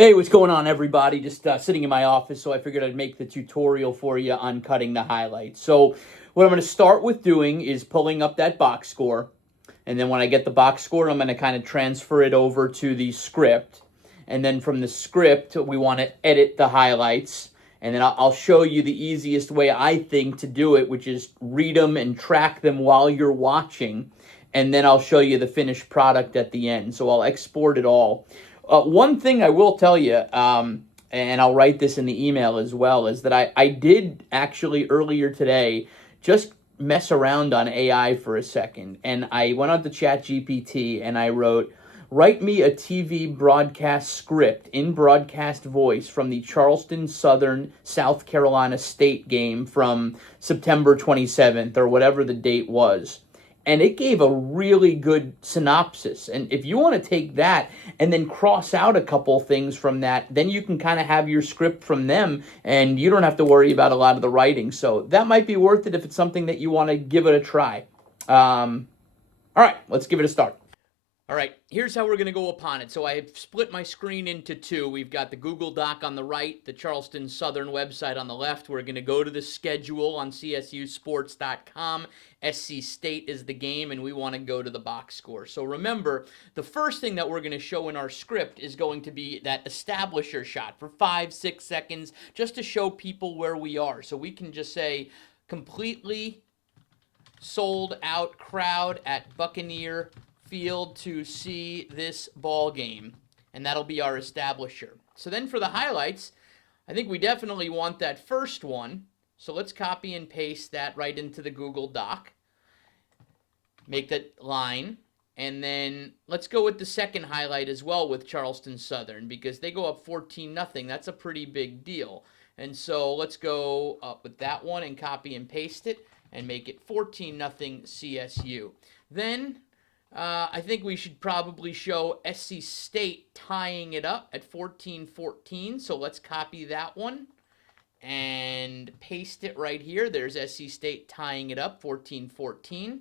Hey, what's going on, everybody? Just sitting in my office, so I figured I'd make the tutorial for you on cutting the highlights. So what I'm going to start with doing is pulling up that box score, and then when I get the box score, I'm going to kind of transfer it over to the script, and then from the script, we want to edit the highlights, and then I'll show you the easiest way, I think, to do it, which is read them and track them while you're watching, and then I'll show you the finished product at the end. So I'll export it all. One thing I will tell you, and I'll write this in the email as well, is that I did actually earlier today just mess around on AI for a second. And I went on to ChatGPT and I wrote, write me a TV broadcast script in broadcast voice from the Charleston Southern South Carolina State game from September 27th or whatever the date was. And it gave a really good synopsis. And if you want to take that and then cross out a couple things from that, then you can kind of have your script from them and you don't have to worry about a lot of the writing. So that might be worth it if it's something that you want to give it a try. All right, let's give it a start. All right, here's how we're going to go upon it. So I have split my screen into two. We've got the Google Doc on the right, the Charleston Southern website on the left. We're going to go to the schedule on csusports.com. SC State is the game, and we want to go to the box score. So remember, the first thing that we're going to show in our script is going to be that establisher shot for 5-6 seconds, just to show people where we are. So we can just say, completely sold out crowd at Buccaneer Field to see this ball game, and that'll be our establisher. So then for the highlights, I think we definitely want that first one. So let's copy and paste that right into the Google Doc. Make that line. And then let's go with the second highlight as well with Charleston Southern, because they go up 14-0. That's a pretty big deal. And so let's go up with that one and copy and paste it and make it 14-0 CSU. Then I think we should probably show SC State tying it up at 14-14. So let's copy that one and paste it right here. There's SC State tying it up 14-14.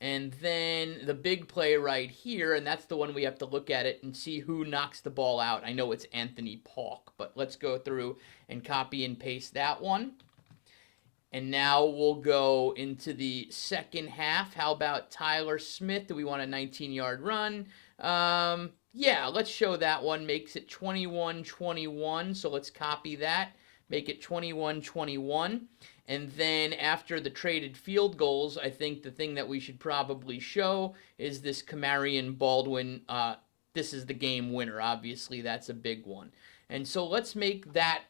And then the big play right here, and that's the one we have to look at it and see who knocks the ball out. I know it's Anthony Paulk, but let's go through and copy and paste that one. And now we'll go into the second half. How about Tyler Smith? Do we want a 19-yard run? Yeah, let's show that one. Makes it 21-21. So let's copy that. Make it 21-21. And then after the traded field goals, I think the thing that we should probably show is this Kamarion Baldwin. This is the game winner. Obviously, that's a big one. And so let's make that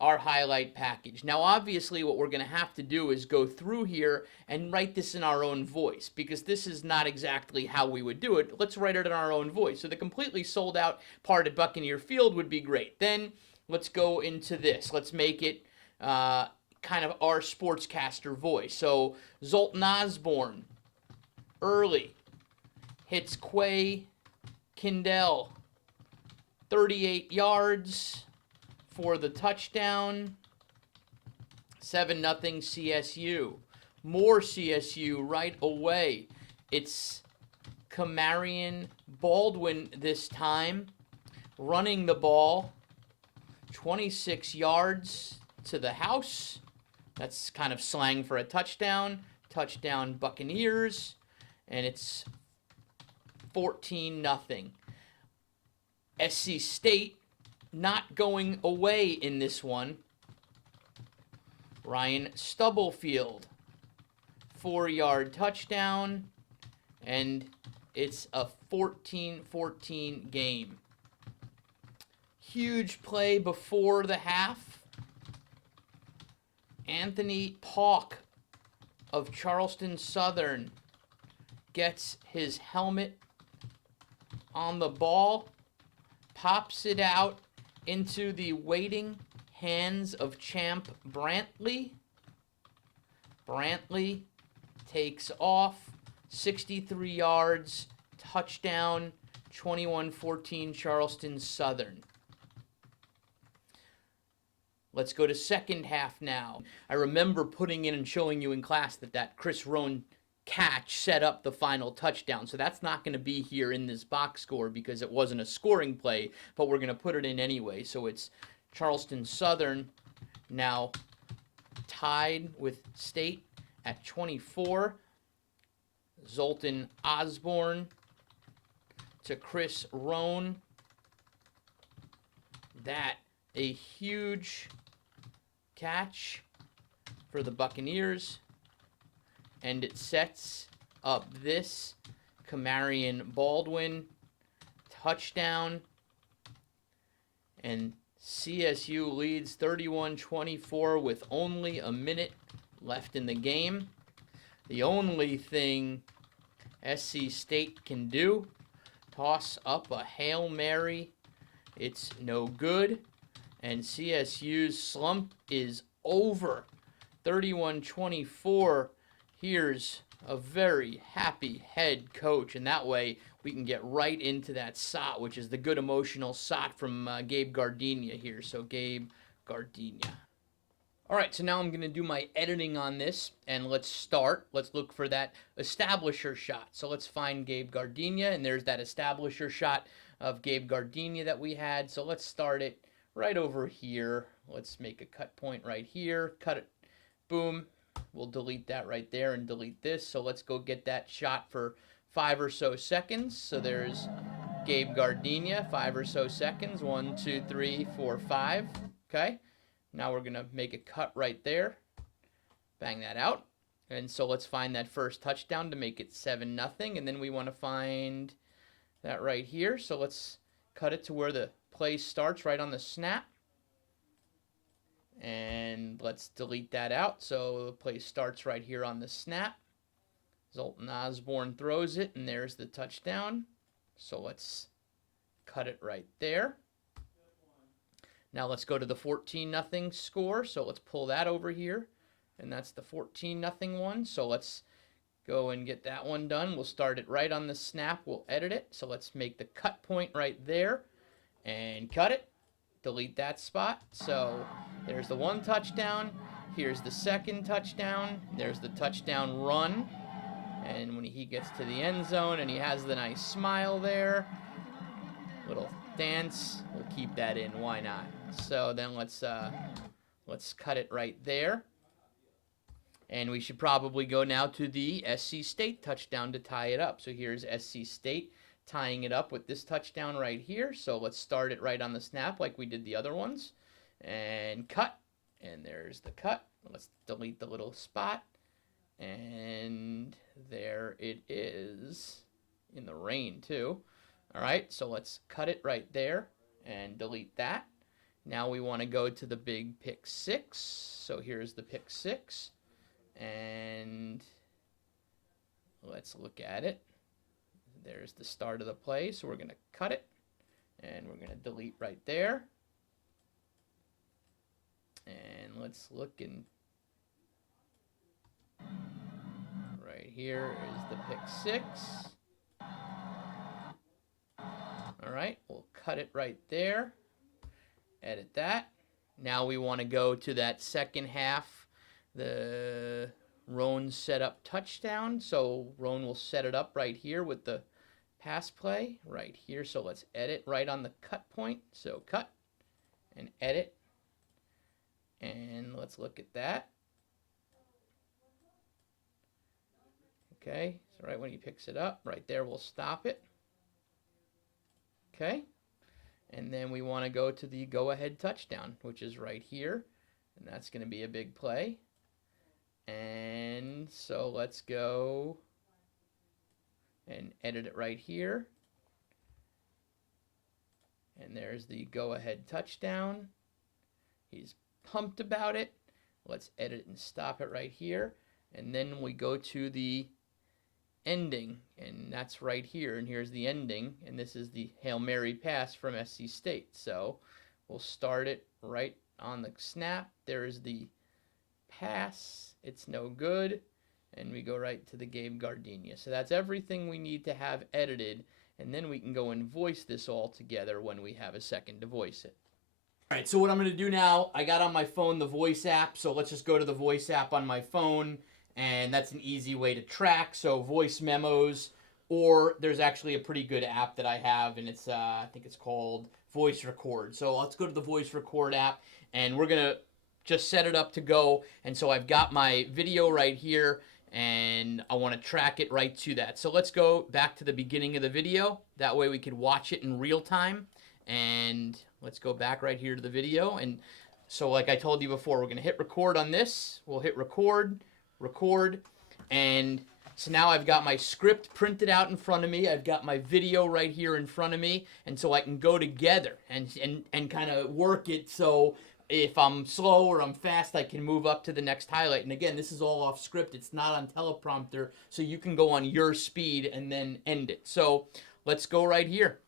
our highlight package. Now, obviously, what we're going to have to do is go through here and write this in our own voice, because this is not exactly how we would do it. Let's write it in our own voice. So the completely sold out part at Buccaneer Field would be great. Then let's go into this. Let's make it kind of our sportscaster voice. So Zoltan Osborne, early, hits Quay Kindell, 38 yards for the touchdown. 7-0 CSU. More CSU right away. It's Kamarion Baldwin this time, running the ball 26 yards to the house. That's kind of slang for a touchdown. Touchdown Buccaneers. And it's 14-0. SC State not going away in this one. Ryan Stubblefield, 4-yard touchdown, and it's a 14-14 game. Huge play before the half. Anthony Paulk of Charleston Southern gets his helmet on the ball, pops it out into the waiting hands of Champ Brantley. Brantley takes off, 63 yards, touchdown, 21-14 Charleston Southern. Let's go to second half now. I remember putting in and showing you in class that Chris Roan catch set up the final touchdown. So that's not going to be here in this box score because it wasn't a scoring play, but we're going to put it in anyway. So it's Charleston Southern now tied with State at 24. Zoltan Osborne to Chris Roan. That a huge catch for the Buccaneers. And it sets up this Kamarion Baldwin touchdown. And CSU leads 31-24 with only a minute left in the game. The only thing SC State can do, toss up a Hail Mary. It's no good. And CSU's slump is over. 31-24. Here's a very happy head coach, and that way we can get right into that SOT, which is the good emotional SOT from Gabe Gardenia here. So Gabe Gardenia. All right, so now I'm going to do my editing on this, and let's start. Let's look for that establisher shot. So let's find Gabe Gardenia, and there's that establisher shot of Gabe Gardenia that we had. So let's start it right over here. Let's make a cut point right here. Cut it. Boom. We'll delete that right there and delete this. So let's go get that shot for 5 or so seconds. So there's Gabe Gardenia, 5 or so seconds. 1, 2, 3, 4, 5. Okay. Now we're going to make a cut right there. Bang that out. And so let's find that first touchdown to make it 7-0. And then we want to find that right here. So let's cut it to where the play starts, right on the snap. And let's delete that out. So the play starts right here on the snap. Zoltan Osborne throws it, and there's the touchdown. So let's cut it right there. Now let's go to the 14-0 score. So let's pull that over here. And that's the 14-0 one. So let's go and get that one done. We'll start it right on the snap. We'll edit it. So let's make the cut point right there and cut it. Delete that spot. So there's the one touchdown. Here's the second touchdown. There's the touchdown run. And when he gets to the end zone and he has the nice smile there, little dance, we'll keep that in. Why not? So then let's cut it right there. And we should probably go now to the SC State touchdown to tie it up. So here's SC State tying it up with this touchdown right here. So let's start it right on the snap like we did the other ones. And cut. And there's the cut. Let's delete the little spot. And there it is. In the rain, too. All right, so let's cut it right there and delete that. Now we want to go to the big pick 6. So here's the pick 6. And let's look at it. There's the start of the play, so we're going to cut it, and we're going to delete right there. And let's look, and right here is the pick 6. All right, we'll cut it right there, edit that. Now we want to go to that second half, the Roan set up touchdown. So Roan will set it up right here with the pass play right here. So let's edit right on the cut point. So cut and edit. And let's look at that. Okay, so right when he picks it up, right there, we'll stop it. Okay, and then we want to go to the go-ahead touchdown, which is right here. And that's going to be a big play. And so let's go and edit it right here. And there's the go-ahead touchdown. He's pumped about it. Let's edit and stop it right here. And then we go to the ending, and that's right here. And here's the ending, and this is the Hail Mary pass from SC State. So we'll start it right on the snap. There's the pass. It's no good. And we go right to the Gabe Gardenia. So that's everything we need to have edited, and then we can go and voice this all together when we have a second to voice it. All right, so what I'm going to do now, I got on my phone the voice app, so let's just go to the voice app on my phone, and that's an easy way to track. So voice memos, or there's actually a pretty good app that I have, and it's I think it's called Voice Record. So let's go to the Voice Record app, and we're gonna just set it up to go. And so I've got my video right here, and I want to track it right to that. So let's go back to the beginning of the video. That way we can watch it in real time. And let's go back right here to the video. And so like I told you before, we're going to hit record on this. We'll hit record, and so now I've got my script printed out in front of me. I've got my video right here in front of me, and so I can go together and kind of work it. So if I'm slow or I'm fast, I can move up to the next highlight. And again, this is all off script. It's not on teleprompter, so you can go on your speed and then end it. So let's go right here.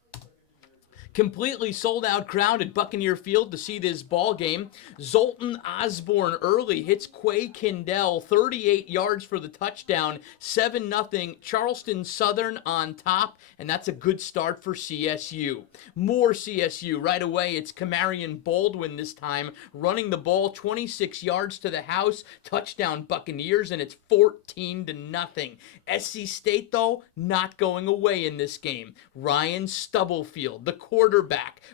Completely sold out crowd at Buccaneer Field to see this ball game. Zoltan Osborne early hits Quay Kindell, 38 yards for the touchdown, 7-0. Charleston Southern on top, and that's a good start for CSU. More CSU right away. It's Camarion Baldwin this time, running the ball 26 yards to the house, touchdown Buccaneers, and it's 14-0. SC State, though, not going away in this game. Ryan Stubblefield, the quarterback,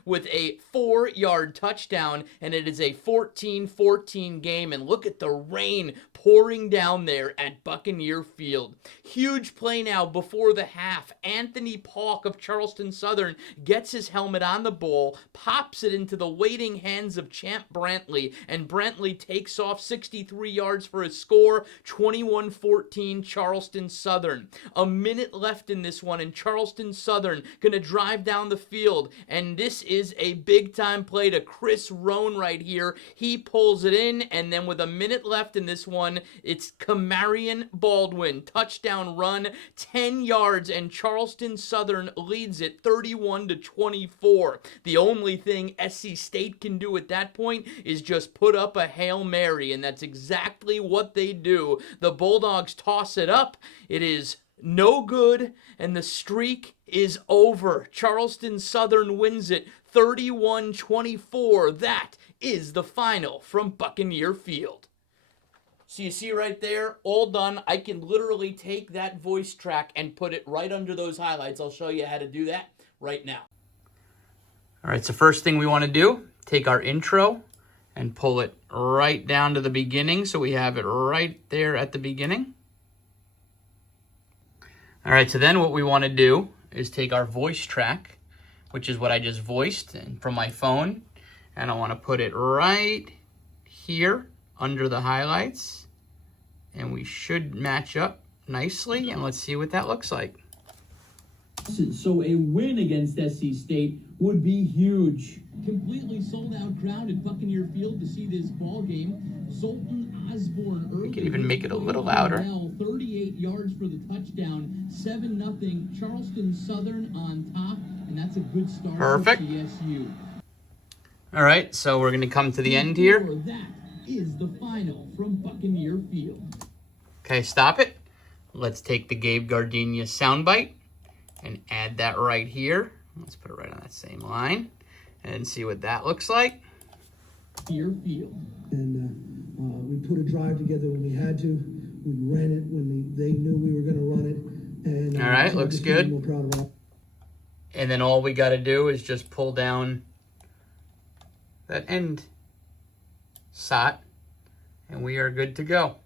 with a 4-yard touchdown, and it is a 14-14 game. And look at the rain pouring down there at Buccaneer Field. Huge play now before the half. Anthony Paulk of Charleston Southern gets his helmet on the ball, pops it into the waiting hands of Champ Brantley, and Brantley takes off 63 yards for a score, 21-14 Charleston Southern. A minute left in this one, and Charleston Southern gonna drive down the field, and this is a big-time play to Chris Roan right here. He pulls it in, and then with a minute left in this one, it's Camarion Baldwin. Touchdown run, 10 yards, and Charleston Southern leads it 31-24. The only thing SC State can do at that point is just put up a Hail Mary, and that's exactly what they do. The Bulldogs toss it up. It is no good, and the streak is over. Charleston Southern wins it 31-24. That is the final from Buccaneer Field. So you see right there, all done. I can literally take that voice track and put it right under those highlights. I'll show you how to do that right now. All right, so first thing we want to do, take our intro and pull it right down to the beginning, so we have it right there at the beginning. All right, so then what we want to do is take our voice track, which is what I just voiced from my phone, and I want to put it right here under the highlights, and we should match up nicely, and let's see what that looks like. So a win against SC State would be huge. Completely sold out crowd at Buccaneer Field to see this ball game. Zoltan Osborne early. We can even make it a little louder. 38 yards for the touchdown, 7-0. Charleston Southern on top, and that's a good start. Perfect. For CSU. All right, so we're going to come to the end here. That is the final from Buccaneer Field. Okay, stop it. Let's take the Gabe Gardenia soundbite and add that right here. Let's put it right on that same line and see what that looks like. Your field. And we put a drive together when we had to. We ran it when they knew we were going to run it. And all right, looks good. We're proud of that. And then all we got to do is just pull down that end shot, and we are good to go.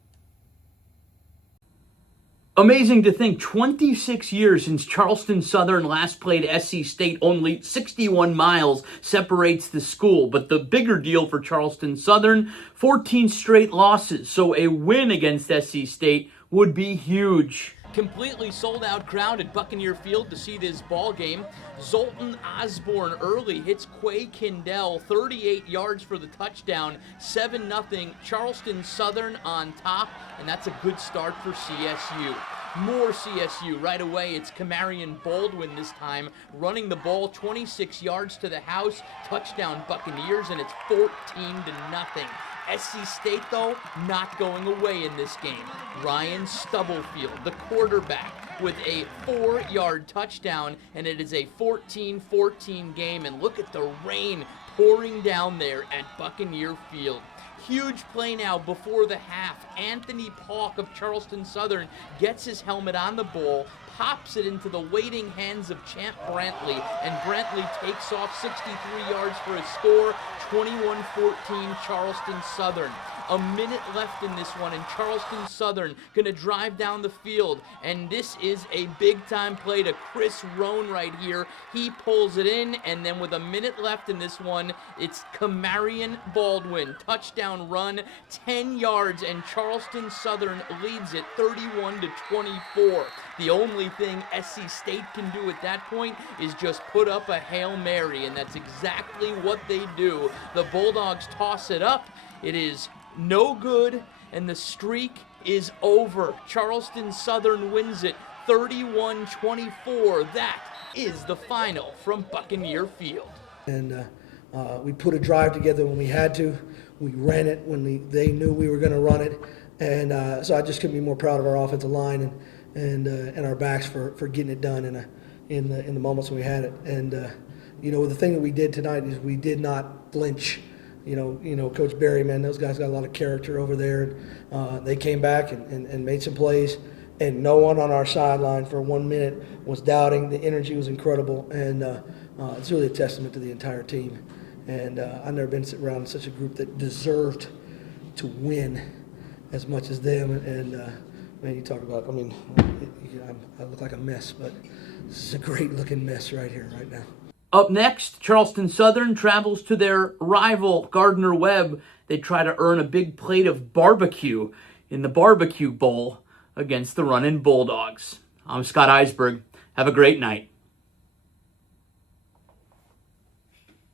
Amazing to think 26 years since Charleston Southern last played SC State, only 61 miles separates the school. But the bigger deal for Charleston Southern, 14 straight losses. So a win against SC State would be huge. Completely sold out crowd at Buccaneer Field to see this ball game. Zoltan Osborne early hits Quay Kindell, 38 yards for the touchdown, 7-0. Charleston Southern on top, and that's a good start for CSU. More CSU right away. It's Camarion Baldwin this time, running the ball 26 yards to the house, touchdown Buccaneers, and it's 14-0. SC State, though, not going away in this game. Ryan Stubblefield, the quarterback, with a 4-yard touchdown, and it is a 14-14 game. And look at the rain pouring down there at Buccaneer Field. Huge play now before the half. Anthony Paulk of Charleston Southern gets his helmet on the ball, pops it into the waiting hands of Champ Brantley, and Brantley takes off 63 yards for a score, 21-14 Charleston Southern. A minute left in this one, and Charleston Southern going to drive down the field, and this is a big-time play to Chris Roan right here. He pulls it in, and then with a minute left in this one, it's Kamarion Baldwin. Touchdown run, 10 yards, and Charleston Southern leads it 31-24. The only thing SC State can do at that point is just put up a Hail Mary, and that's exactly what they do. The Bulldogs toss it up. It is no good, and the streak is over. Charleston Southern wins it 31-24. That is the final from Buccaneer Field. And we put a drive together when we had to. We ran it when they knew we were going to run it. And so I just couldn't be more proud of our offensive line and our backs for getting it done in the moments when we had it. And you know, the thing that we did tonight is we did not flinch. You know, Coach Barry, man, those guys got a lot of character over there. They came back and made some plays, and no one on our sideline for 1 minute was doubting. The energy was incredible, and it's really a testament to the entire team. And I've never been around such a group that deserved to win as much as them. And man, you talk about, I mean, I look like a mess, but this is a great-looking mess right here, right now. Up next, Charleston Southern travels to their rival, Gardner-Webb. They try to earn a big plate of barbecue in the Barbecue Bowl against the Runnin' Bulldogs. I'm Scott Eisberg. Have a great night.